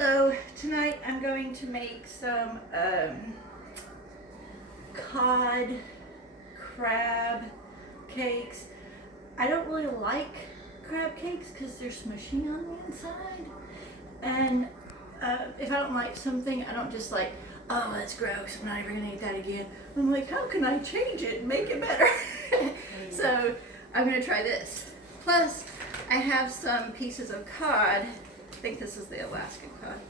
Hello, tonight I'm going to make some cod crab cakes. I don't really like crab cakes because they're smushy on the inside, and if I don't like something, I don't just like, oh, that's gross, I'm not ever gonna eat that again. I'm like, how can I change it and make it better? So I'm gonna try this. Plus, I have some pieces of cod, I think this is the Alaskan cod,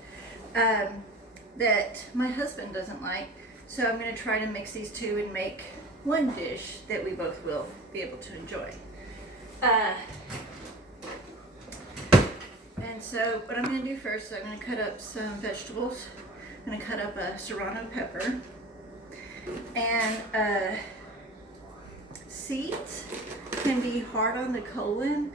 that my husband doesn't like. So I'm going to try to mix these two and make one dish that we both will be able to enjoy. And so what I'm going to do first is I'm going to cut up some vegetables. I'm going to cut up a serrano pepper. And seeds can be hard on the colon,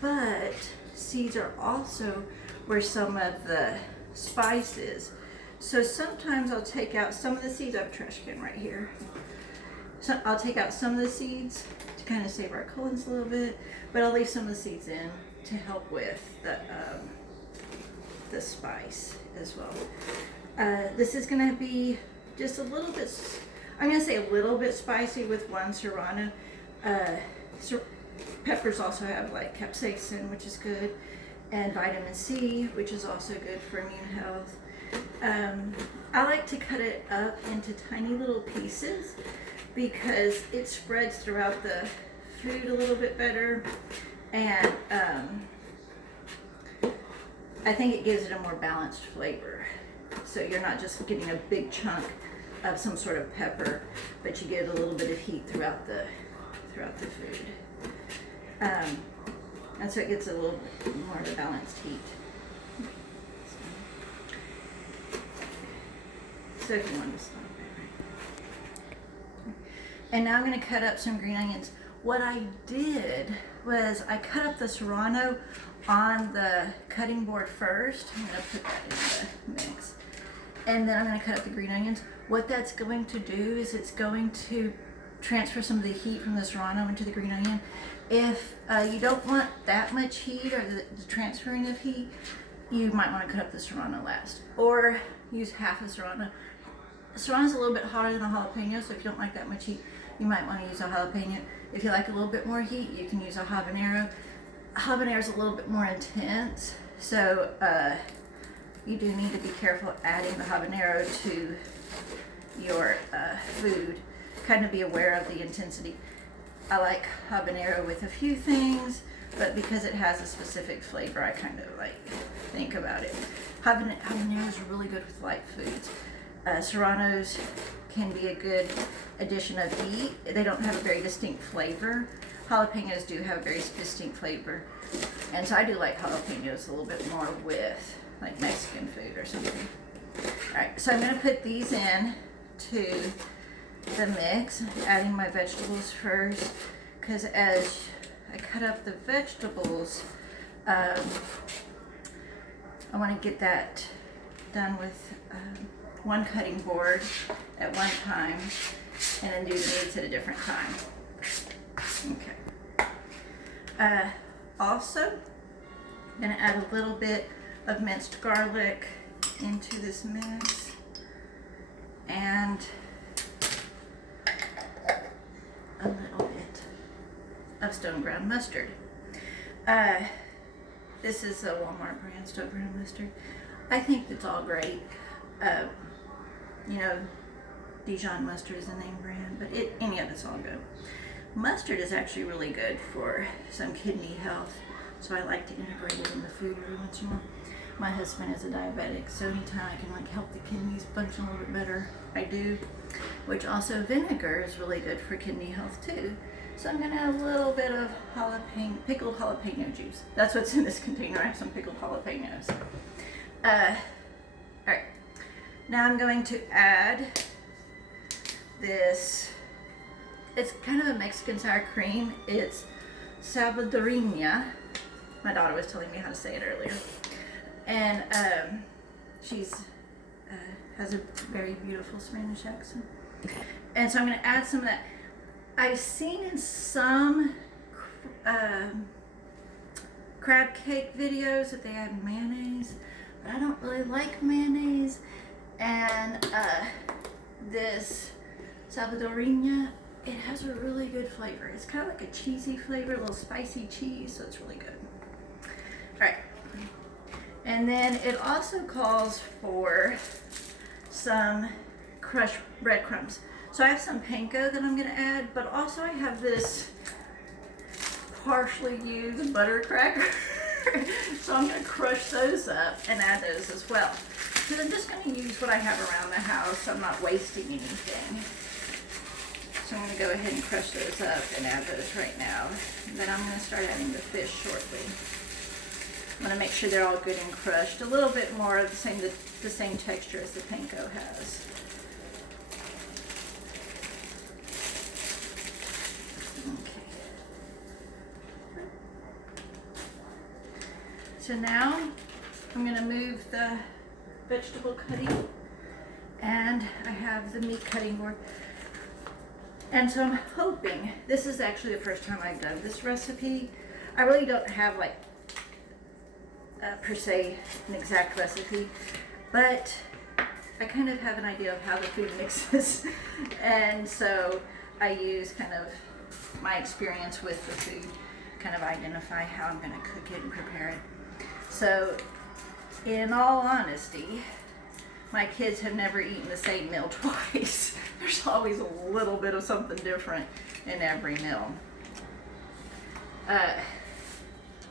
but seeds are also where some of the spice is. So sometimes I'll take out some of the seeds. I have a trash can right here. So I'll take out some of the seeds to kind of save our colons a little bit, but I'll leave some of the seeds in to help with the spice as well. This is going to be just a little bit, I'm going to say a little bit spicy with one serrano. Peppers also have like capsaicin, which is good, and vitamin C, which is also good for immune health. I like to cut it up into tiny little pieces because it spreads throughout the food a little bit better, and I think it gives it a more balanced flavor. So you're not just getting a big chunk of some sort of pepper, but you get a little bit of heat throughout the food. And so it gets a little bit more of a balanced heat. So if you want to stop it, right? And now I'm going to cut up some green onions. What I did was I cut up the serrano on the cutting board first. I'm going to put that in the mix. And then I'm going to cut up the green onions. What that's going to do is it's going to transfer some of the heat from the serrano into the green onion. If you don't want that much heat or the transferring of heat, you might want to cut up the serrano last, or use half the serrano. Serrano's a little bit hotter than a jalapeno, so if you don't like that much heat, you might want to use a jalapeno. If you like a little bit more heat, you can use a habanero. Habanero's a little bit more intense, so you do need to be careful adding the habanero to your food. Kind of be aware of the intensity. I like habanero with a few things, but because it has a specific flavor, I kind of like think about it. Habanero is really good with light foods. Serranos can be a good addition of heat. They don't have a very distinct flavor. Jalapenos do have a very distinct flavor, and so I do like jalapenos a little bit more with like Mexican food or something. All right, so I'm going to put these in to the mix, adding my vegetables first, because as I cut up the vegetables, I want to get that done with one cutting board at one time, and then do the meats at a different time. Okay. Also, I'm going to add a little bit of minced garlic into this mix, and a little bit of stone ground mustard. This is a Walmart brand stone ground mustard. I think that's all great. You know, Dijon mustard is a name brand, but any of it's all good. Mustard is actually really good for some kidney health, so I like to integrate it in the food every once in a while. My husband is a diabetic, so anytime I can like help the kidneys function a little bit better, I do. Which also vinegar is really good for kidney health too. So I'm gonna add a little bit of pickled jalapeno juice. That's what's in this container. I have some pickled jalapenos. All right, now I'm going to add this. It's kind of a Mexican sour cream. It's salvadoreña. My daughter was telling me how to say it earlier. And she's has a very beautiful Spanish accent. And so I'm going to add some of that. I've seen in some crab cake videos that they add mayonnaise, but I don't really like mayonnaise. And this Salvadorina, it has a really good flavor. It's kind of like a cheesy flavor, a little spicy cheese, so it's really good. All right. And then it also calls for some crushed breadcrumbs. So I have some panko that I'm gonna add, but also I have this partially used butter cracker. So I'm gonna crush those up and add those as well. Because I'm just gonna use what I have around the house, so I'm not wasting anything. So I'm gonna go ahead and crush those up and add those right now. And then I'm gonna start adding the fish shortly. I'm gonna make sure they're all good and crushed. A little bit more of the same texture as the panko has. Okay. So now I'm gonna move the vegetable cutting, and I have the meat cutting board. And so I'm hoping, this is actually the first time I've done this recipe. I really don't have like per se an exact recipe, but I kind of have an idea of how the food mixes. And so I use kind of my experience with the food, kind of identify how I'm gonna cook it and prepare it. So in all honesty, my kids have never eaten the same meal twice. There's always a little bit of something different in every meal.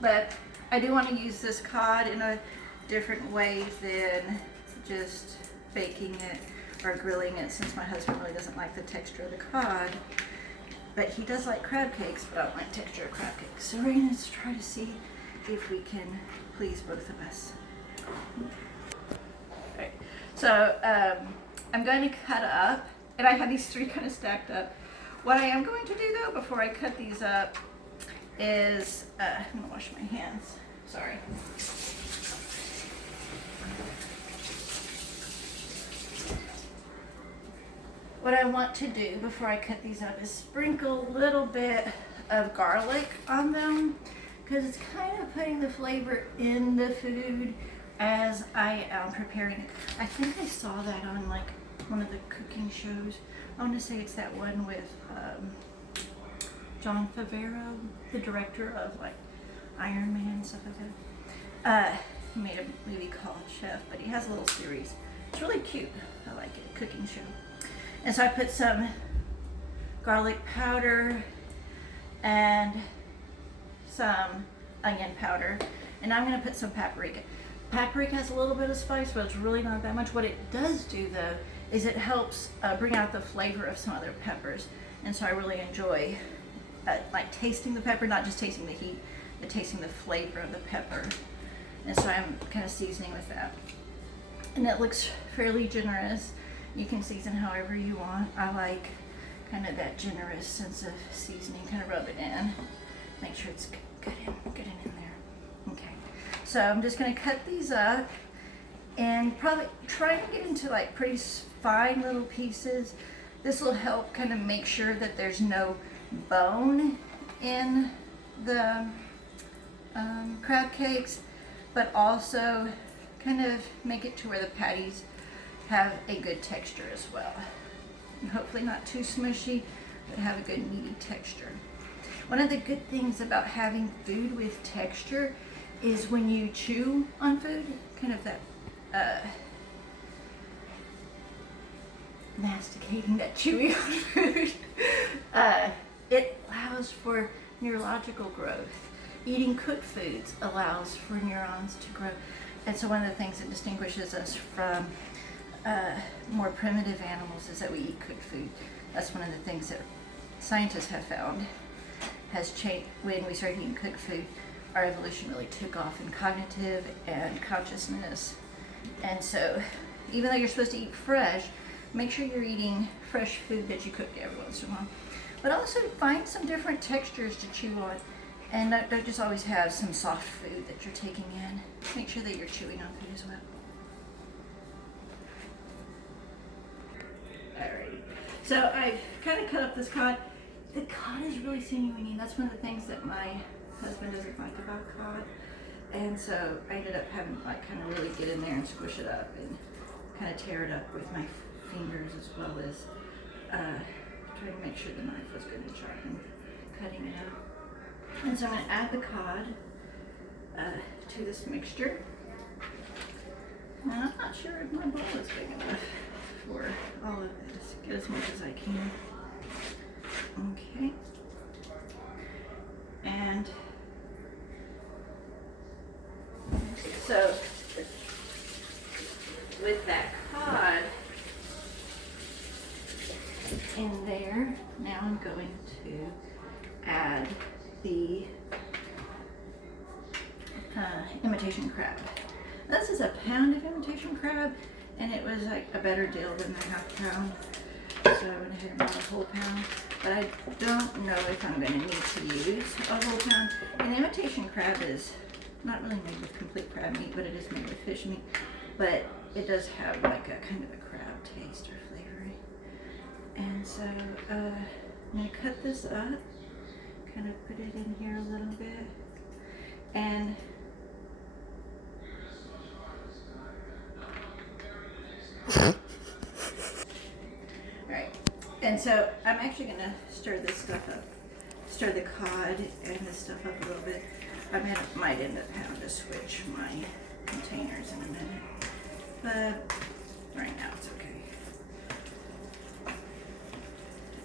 But I do want to use this cod in a different way than just baking it or grilling it, since my husband really doesn't like the texture of the cod. But he does like crab cakes, but I don't like the texture of crab cakes. So we're going to try to see if we can please both of us. Okay. So I'm going to cut up, and I have these three kind of stacked up. What I am going to do though, before I cut these up, is I'm gonna wash my hands. Sorry. What I want to do before I cut these up is sprinkle a little bit of garlic on them, because it's kind of putting the flavor in the food as I am preparing it. I think I saw that on like one of the cooking shows. I want to say it's that one with John Favreau, the director of like Iron Man and stuff like that. He made a movie called Chef, but he has a little series. It's really cute. I like it, cooking show. And so I put some garlic powder and some onion powder, and I'm gonna put some paprika. Paprika has a little bit of spice, but it's really not that much. What it does do though is it helps bring out the flavor of some other peppers, and so I really enjoy like tasting the pepper, not just tasting the heat, but tasting the flavor of the pepper. And so I'm kind of seasoning with that, and it looks fairly generous. You can season however you want. I like kind of that generous sense of seasoning, kind of rub it in, make sure it's good in there. Okay, so I'm just going to cut these up and probably try to get into like pretty fine little pieces. This will help kind of make sure that there's no bone in the crab cakes, but also kind of make it to where the patties have a good texture as well. And hopefully not too smushy, but have a good meaty texture. One of the good things about having food with texture is when you chew on food, kind of that masticating, that chewing on food, it allows for neurological growth. Eating cooked foods allows for neurons to grow. And so one of the things that distinguishes us from more primitive animals is that we eat cooked food. That's one of the things that scientists have found has changed. When we started eating cooked food, our evolution really took off in cognitive and consciousness. And so even though you're supposed to eat fresh, make sure you're eating fresh food that you cook every once in a while. But also find some different textures to chew on, and don't just always have some soft food that you're taking in. Make sure that you're chewing on food as well. Alrighty, so I kind of cut up this cod. The cod is really sinewy, and that's one of the things that my husband doesn't like about cod. And so I ended up having to like kind of really get in there and squish it up and kind of tear it up with my fingers, as well as trying to make sure the knife was good and sharp and cutting it up. And so I'm going to add the cod to this mixture. And I'm not sure if my bowl is big enough for all of this. Get as much as I can. Okay. And so with that cod in there, now I'm going to add the imitation crab. This is a pound of imitation crab, and it was like a better deal than the half pound. So I went ahead and bought a whole pound, but I don't know if I'm going to need to use a whole pound. And imitation crab is not really made with complete crab meat, but it is made with fish meat. But it does have like a kind of a crab taste or flavoring. And so I'm going to cut this up, kind of put it in here a little bit. And Alright, and so I'm actually going to stir this stuff up, stir the cod and this stuff up a little bit. I might end up having to switch my containers in a minute, but right now it's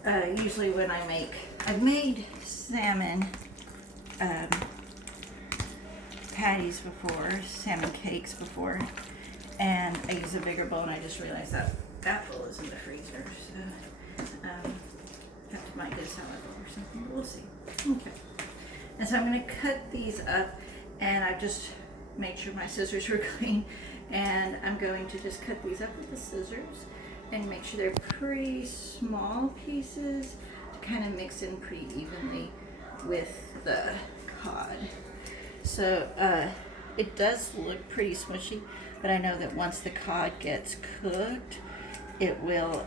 okay. Usually when I've made salmon patties before, salmon cakes before, and I use a bigger bowl, and I just realized that that bowl is in the freezer, so might get a salad bowl or something, but we'll see. Okay, and so I'm going to cut these up, and I've just made sure my scissors were clean, and I'm going to just cut these up with the scissors and make sure they're pretty small pieces to kind of mix in pretty evenly with the cod. So it does look pretty smushy, but I know that once the cod gets cooked, it will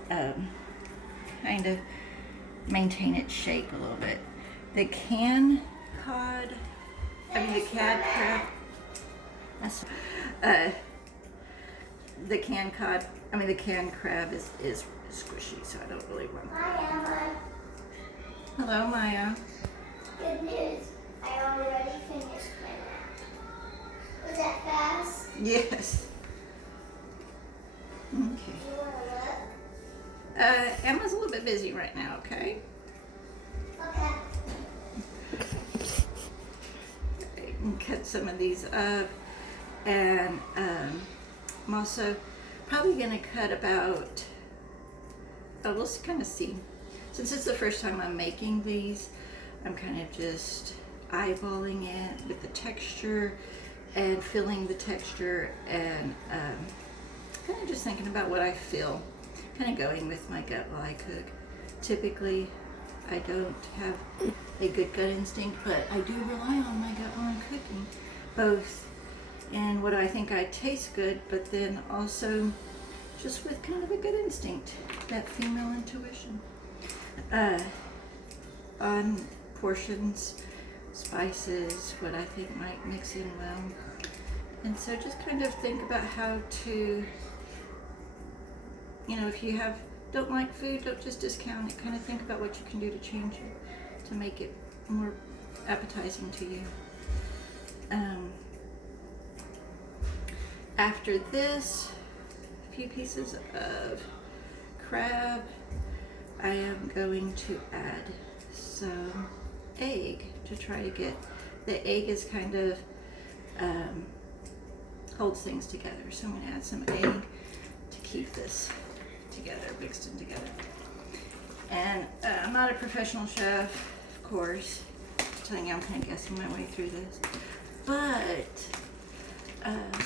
kind of maintain its shape a little bit. The canned crab is squishy, so I don't really want that. Hello, Maya. Good news. I already finished my nap. Was that fast? Yes. Okay. Do you want to look? Emma's a little bit busy right now, okay? Okay. And cut some of these up, and I'm also probably going to cut about, we'll kind of see. Since it's the first time I'm making these, I'm kind of just eyeballing it with the texture and feeling the texture, and kind of just thinking about what I feel, kind of going with my gut while I cook. Typically, I don't have a good gut instinct, but I do rely on my gut while I'm cooking, both in what I think I taste good, but then also just with kind of a good instinct, that female intuition. On portions, spices, what I think might mix in well. And so just kind of think about how to, if you don't like food, don't just discount it. Kind of think about what you can do to change it, to make it more appetizing to you. After this, a few pieces of crab, I am going to add some egg to try to get, the egg is kind of holds things together. So I'm going to add some egg to keep this together, mixed in together. And I'm not a professional chef, of course. Just telling you, I'm kind of guessing my way through this. But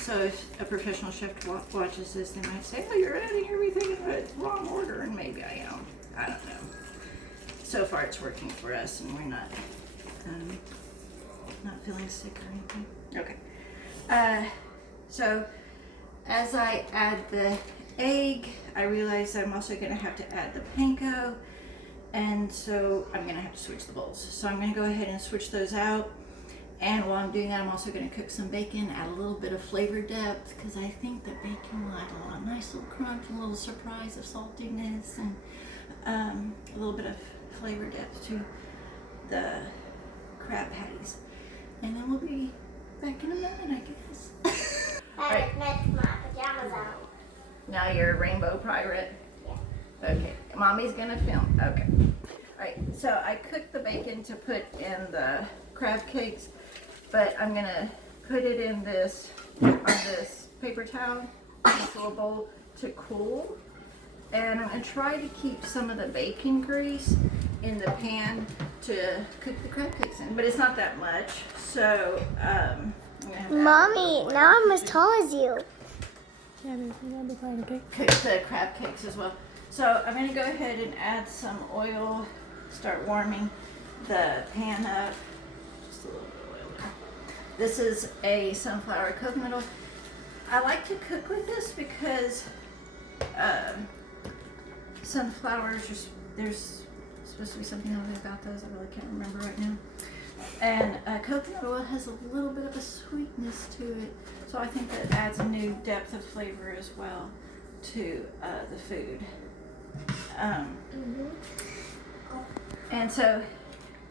so if a professional chef watches this, they might say, "Oh, you're adding everything in the wrong order," and maybe I am. I don't know. So far, it's working for us, and we're not feeling sick or anything. Okay. So as I add the egg, I realize I'm also going to have to add the panko, and so I'm going to have to switch the bowls. So I'm going to go ahead and switch those out, And while I'm doing that, I'm also going to cook some bacon, add a little bit of flavor depth, because I think the bacon will add a nice little crunch, a little surprise of saltiness, and a little bit of flavor depth to the crab patties. And then we'll be back in a minute, I guess. I left my pajamas on. Now you're a rainbow pirate? Yeah. Okay, mommy's gonna film. Okay. Alright, so I cooked the bacon to put in the crab cakes, but I'm gonna put it in this, on this paper towel, this little bowl to cool. And I'm gonna try to keep some of the bacon grease in the pan to cook the crab cakes in, but it's not that much. So, I'm gonna have to add Mommy, now I'm as tall as you. Yeah, you gotta be quiet, okay? cook the crab cakes as well. So I'm gonna go ahead and add some oil, start warming the pan up. Just a little bit of oil. This is a sunflower coconut oil. I like to cook with this because sunflowers, there's supposed to be something about those. I really can't remember right now. And coconut oil has a little bit of a sweetness to it, so I think that adds a new depth of flavor as well to the food. And so,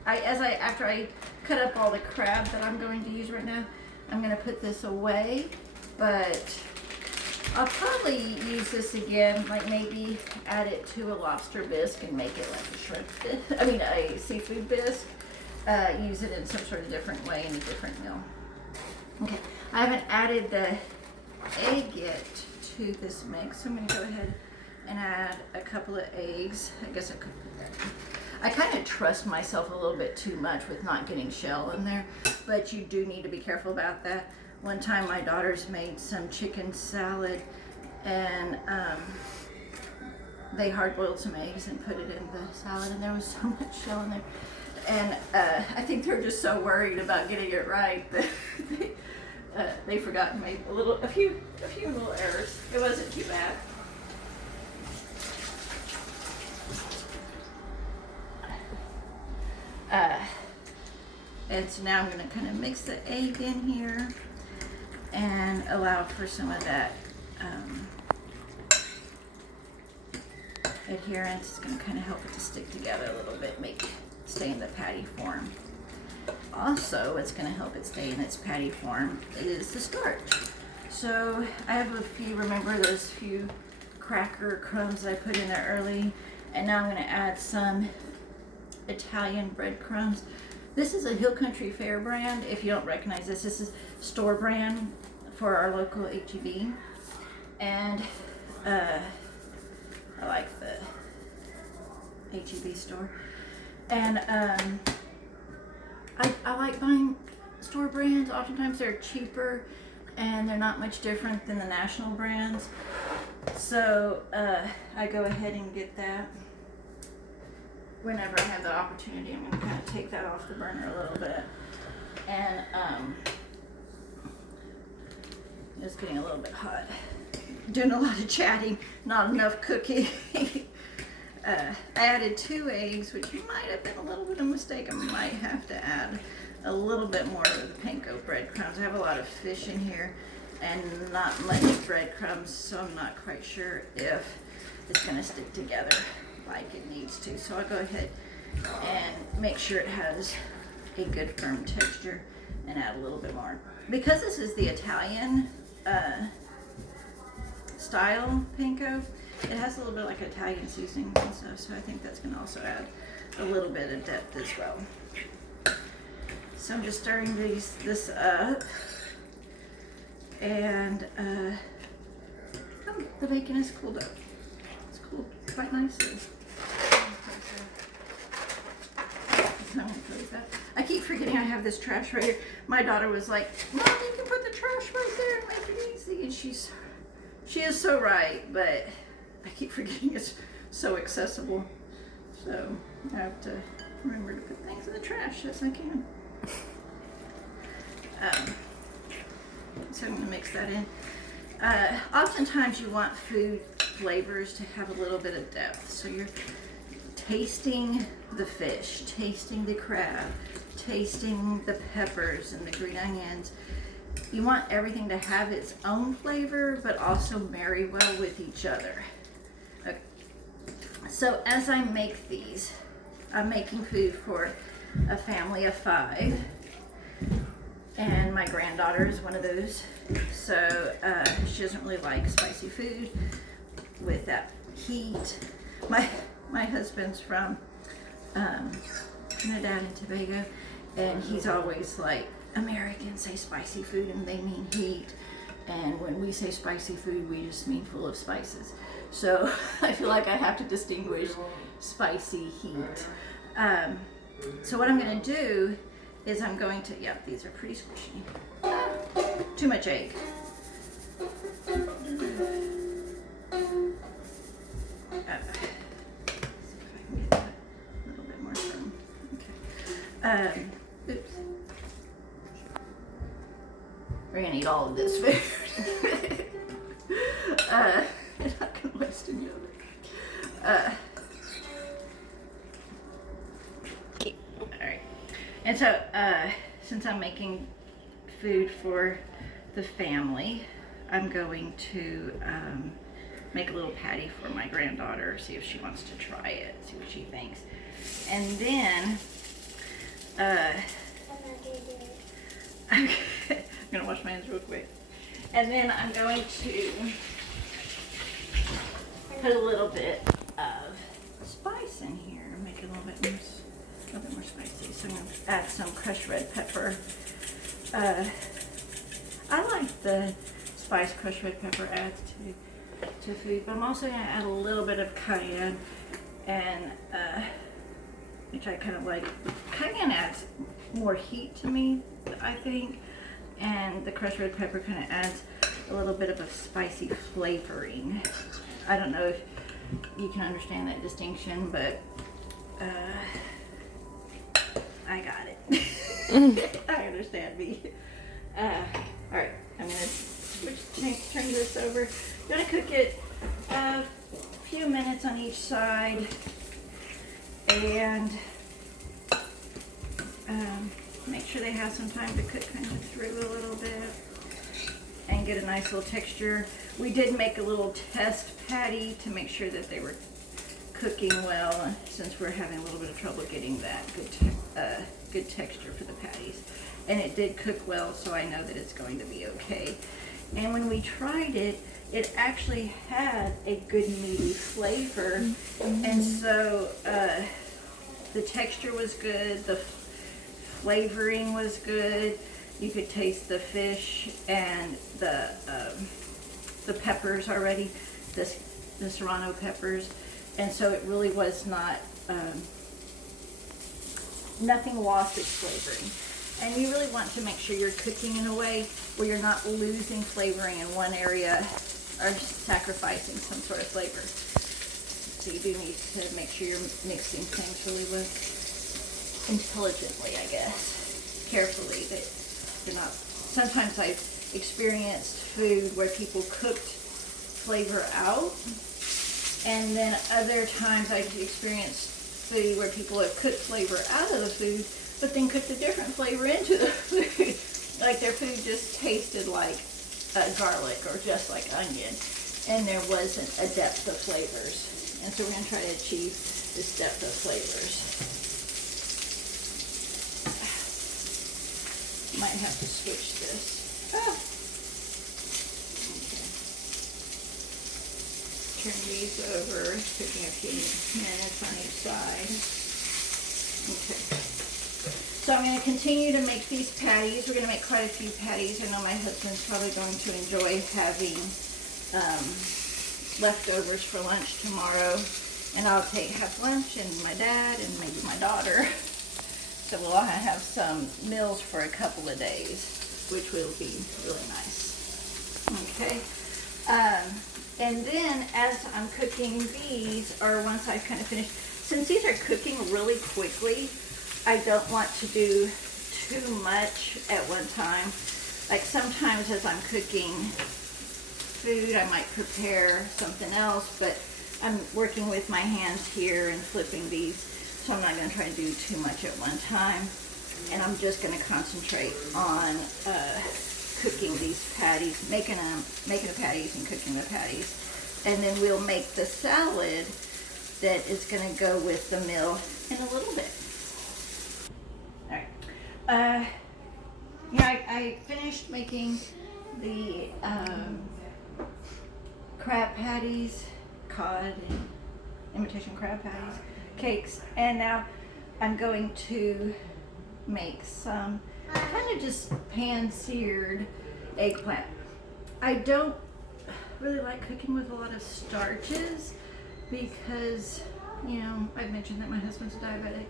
after I cut up all the crab that I'm going to use right now, I'm going to put this away, but I'll probably use this again, like maybe add it to a lobster bisque and make it like a shrimp bisque, a seafood bisque. Use it in some sort of different way in a different meal. Okay, I haven't added the egg yet to this mix, so I'm going to go ahead and add a couple of eggs. I guess I could put that in. I kind of trust myself a little bit too much with not getting shell in there, but you do need to be careful about that. One time my daughters made some chicken salad, and they hard-boiled some eggs and put it in the salad, and there was so much shell in there. And I think they're just so worried about getting it right that they forgot and made a few little errors. It wasn't too bad. And so now I'm going to kind of mix the egg in here and allow for some of that adherence. It's going to kind of help it to stick together a little bit, stay in the patty form. Also, what's going to help it stay in its patty form is the starch. So I have remember those few cracker crumbs that I put in there early, and now I'm going to add some Italian breadcrumbs. This is a Hill Country Fair brand. If you don't recognize this is store brand for our local H-E-B, and I like the H-E-B store. And I like buying store brands. Oftentimes they're cheaper and they're not much different than the national brands. So I go ahead and get that. Whenever I have the opportunity, I'm going to kind of take that off the burner a little bit. And it's getting a little bit hot. Doing a lot of chatting, not enough cooking. I added 2 eggs, which might have been a little bit of a mistake. I might have to add a little bit more of the panko breadcrumbs. I have a lot of fish in here and not much breadcrumbs, so I'm not quite sure if it's going to stick together like it needs to. So I'll go ahead and make sure it has a good firm texture and add a little bit more. Because this is the Italian style panko, it has a little bit like Italian seasoning and stuff, so I think that's going to also add a little bit of depth as well. So I'm just stirring this up, and the bacon is cooled up. It's cooled quite nicely. I keep forgetting I have this trash right here. My daughter was like, "Mom, you can put the trash right there and make it easy," and she is so right, but I keep forgetting it's so accessible. So I have to remember to put things in the trash as I can. So I'm going to mix that in. Oftentimes you want food flavors to have a little bit of depth. So you're tasting the fish, tasting the crab, tasting the peppers and the green onions, you want everything to have its own flavor, but also marry well with each other. Okay. So as I make these, I'm making food for a family of 5, and my granddaughter is one of those. So she doesn't really like spicy food with that heat. My husband's from Trinidad and Tobago, and he's always like, Americans say spicy food and they mean heat, and when we say spicy food we just mean full of spices. So I feel like I have to distinguish spicy, heat. So what I'm going to do is I'm going to, yeah, these are pretty squishy. Too much egg. See if I can get that a little bit more firm. Okay. Oops. We're gonna eat all of this food. I'm not gonna waste any of it. Alright. And so, since I'm making food for the family, I'm going to make a little patty for my granddaughter, see if she wants to try it, see what she thinks. And then, I'm gonna wash my hands real quick. And then I'm going to put a little bit of spice in here, make it a little bit more spicy. So I'm gonna add some crushed red pepper. I like the spice crushed red pepper adds to food, but I'm also gonna add a little bit of cayenne, and which I kind of like. Cayenne adds more heat to me, I think, and the crushed red pepper kind of adds a little bit of a spicy flavoring. I don't know if you can understand that distinction, but I got it. I understand me. All right, I'm gonna turn this over. I'm gonna cook it a few minutes on each side, and make sure they have some time to cook kind of through a little bit and get a nice little texture. We did make a little test patty to make sure that they were cooking well, since we're having a little bit of trouble getting that good texture for the patties. And it did cook well, so I know that it's going to be okay. And when we tried it, it actually had a good meaty flavor. And so the texture was good, the flavoring was good. You could taste the fish and the peppers already, the serrano peppers. And so it really was not, nothing lost its flavoring. And you really want to make sure you're cooking in a way where you're not losing flavoring in one area or sacrificing some sort of flavor. So you do need to make sure you're mixing things really intelligently, I guess, carefully, that you're not. Sometimes I've experienced food where people cooked flavor out, and then other times I've experienced food where people have cooked flavor out of the food, but then cooked a different flavor into the food. Like their food just tasted like garlic or just like onion, and there wasn't a depth of flavors. And so we're going to try to achieve this depth of flavors. Might have to switch this. Okay. Turn these over, cooking a few minutes on each side. Okay. So I'm going to continue to make these patties. We're going to make quite a few patties. I know my husband's probably going to enjoy having leftovers for lunch tomorrow. And I'll have lunch, and my dad and maybe my daughter. So we'll all have some meals for a couple of days, which will be really nice. Okay. And then as I'm cooking these, or once I've kind of finished, since these are cooking really quickly, I don't want to do too much at one time. Like sometimes as I'm cooking food, I might prepare something else, but I'm working with my hands here and flipping these, so I'm not going to try to do too much at one time. and I'm just going to concentrate on cooking these patties, making the patties and cooking the patties. And then we'll make the salad that is going to go with the meal in a little bit. All right. I finished making the crab patties, cod and imitation crab patties, cakes, and now I'm going to make some kind of just pan-seared eggplant. I don't really like cooking with a lot of starches because, you know, I've mentioned that my husband's diabetic,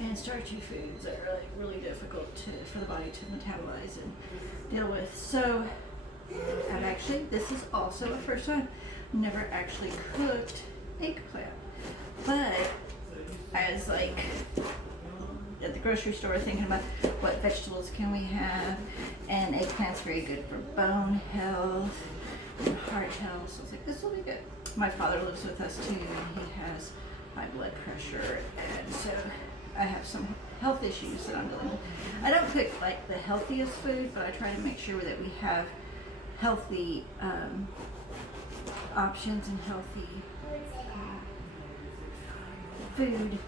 and starchy foods are really difficult for the body to metabolize and deal with. So this is also the first time I've never actually cooked eggplant. But I was like at the grocery store thinking about what vegetables can we have, and eggplant's very good for bone health and heart health. So I was like, this will be good. My father lives with us too, and he has high blood pressure, and so I have some health issues that I'm dealing with. I don't cook like the healthiest food, but I try to make sure that we have healthy options and healthy food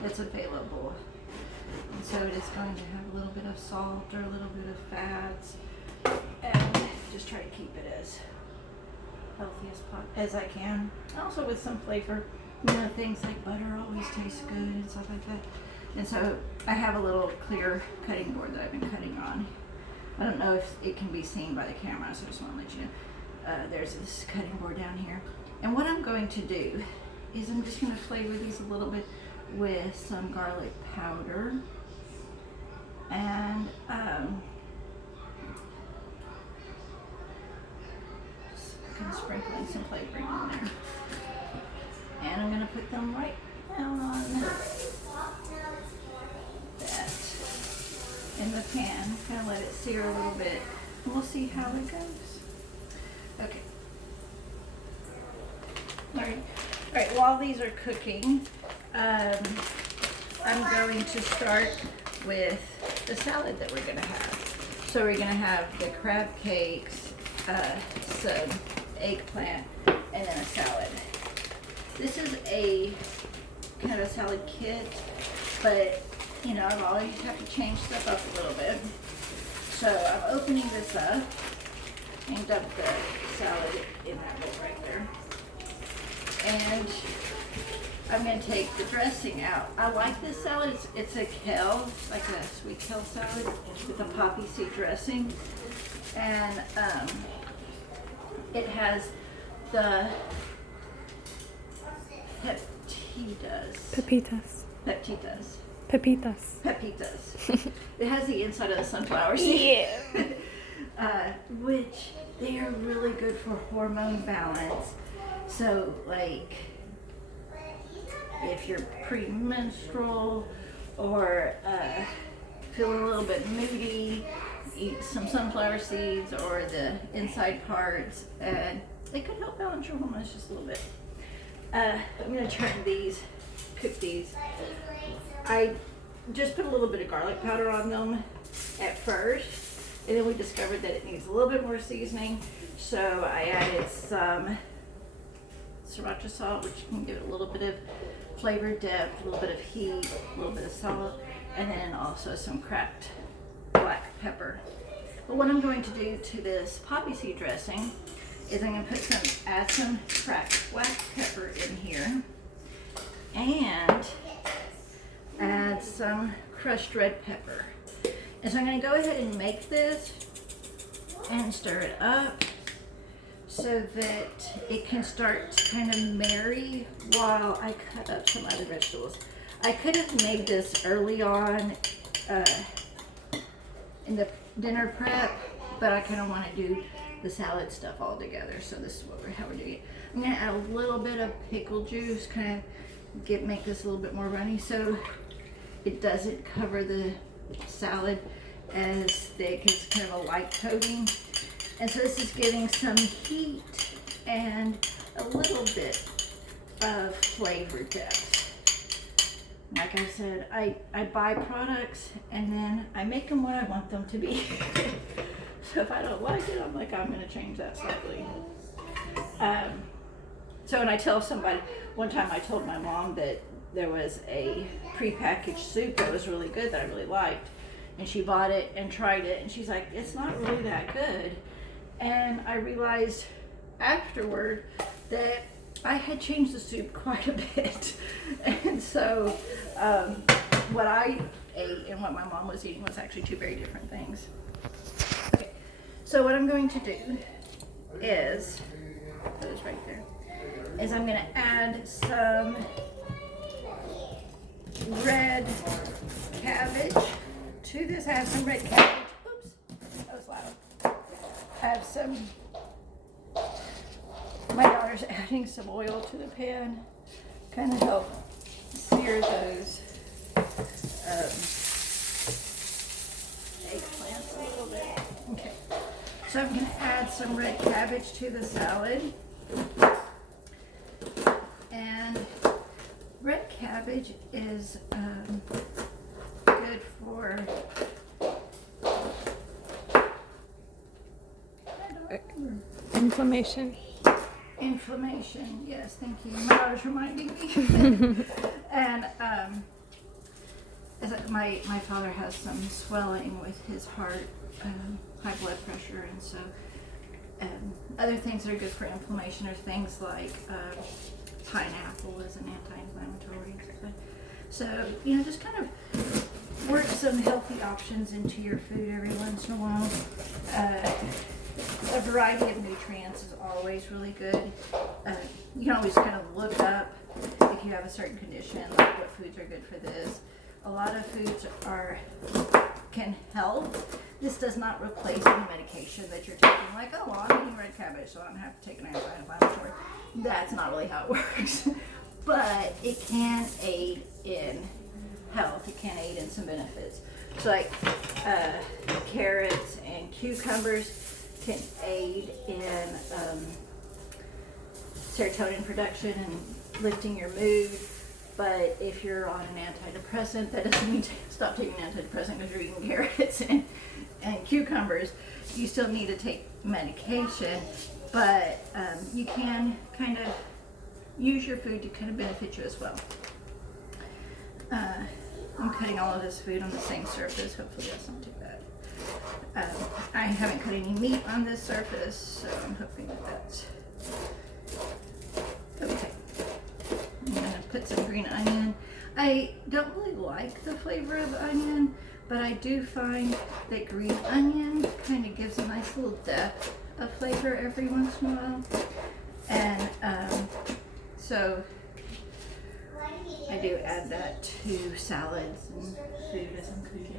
that's available. And so it is going to have a little bit of salt or a little bit of fats, and just try to keep it as healthy as I can. Also with some flavor. You know, things like butter always taste good and stuff like that. And so I have a little clear cutting board that I've been cutting on. I don't know if it can be seen by the camera, so I just want to let you know. There's this cutting board down here. And what I'm going to do is I'm just going to flavor these a little bit with some garlic powder. And just kind of sprinkling some flavoring on there. And I'm going to put them right down on that in the pan. Kind of let it sear a little bit, and we'll see how it goes. Okay. All right. While these are cooking, I'm going to start with the salad that we're going to have. So we're going to have the crab cakes, some eggplant, and then a salad. This is a kind of a salad kit, but you know, I've always have to change stuff up a little bit. So I'm opening this up and dump the salad in that bowl right there. And I'm going to take the dressing out. I like this salad. It's a kale, like a sweet kale salad with a poppy seed dressing. And it has the pepitas. It has the inside of the sunflower seed. Yeah. Which they are really good for hormone balance. So like if you're premenstrual or feeling a little bit moody, eat some sunflower seeds or the inside parts, and it could help balance your hormones just a little bit. I'm going to try these, cook these. I just put a little bit of garlic powder on them at first, and then we discovered that it needs a little bit more seasoning, so I added some sriracha salt, which can give it a little bit of flavor depth, a little bit of heat, a little bit of salt, and then also some cracked black pepper. But what I'm going to do to this poppy seed dressing is I'm going to add some cracked black pepper in here, and add some crushed red pepper. And so I'm going to go ahead and make this and stir it up so that it can start to kind of marry while I cut up some other vegetables. I could have made this early on in the dinner prep, but I kind of want to do the salad stuff all together, so this is how we're doing it. I'm going to add a little bit of pickle juice, kind of make this a little bit more runny so it doesn't cover the salad as thick. It's kind of a light coating, and so this is giving some heat and a little bit of flavor depth. like I said, I buy products and then I make them what I want them to be. So if I don't like it, I'm like, I'm going to change that slightly. So when I tell somebody, one time I told my mom that there was a prepackaged soup that was really good that I really liked. And she bought it and tried it and she's like, it's not really that good. And I realized afterward that I had changed the soup quite a bit. And so what I ate and what my mom was eating was actually two very different things. Okay, so what I'm going to do is, put this right there, is I'm going to add some red cabbage to this. I have some red cabbage. Oops, that was loud. I have some, my daughter's adding some oil to the pan, kind of help sear those eggplants a little bit. Okay, so I'm going to add some red cabbage to the salad. And red cabbage is good for Inflammation. inflammation. Yes, thank you. My daughter's reminding me. And my father has some swelling with his heart, high blood pressure, and so other things that are good for inflammation are things like pineapple is an anti-inflammatory. So just kind of work some healthy options into your food every once in a while. A variety of nutrients is always really good. You can always kind of look up if you have a certain condition, like what foods are good for this. A lot of foods can help. This does not replace any medication that you're taking, like, oh, well, I'm eating red cabbage, so I don't have to take an anti-inflammatory. That's not really how it works. But it can aid in health. It can aid in some benefits. So like carrots and cucumbers can aid in serotonin production and lifting your mood. But if you're on an antidepressant, that doesn't mean to stop taking an antidepressant because you're eating carrots and cucumbers. You still need to take medication, but you can kind of use your food to kind of benefit you as well. I'm cutting all of this food on the same surface. Hopefully that's not too bad. I haven't cut any meat on this surface, so I'm hoping that that's okay. I'm going to put some green onion. I don't really like the flavor of onion, but I do find that green onion kind of gives a nice little depth of flavor every once in a while. And so I do add that to salads and food as I'm cooking.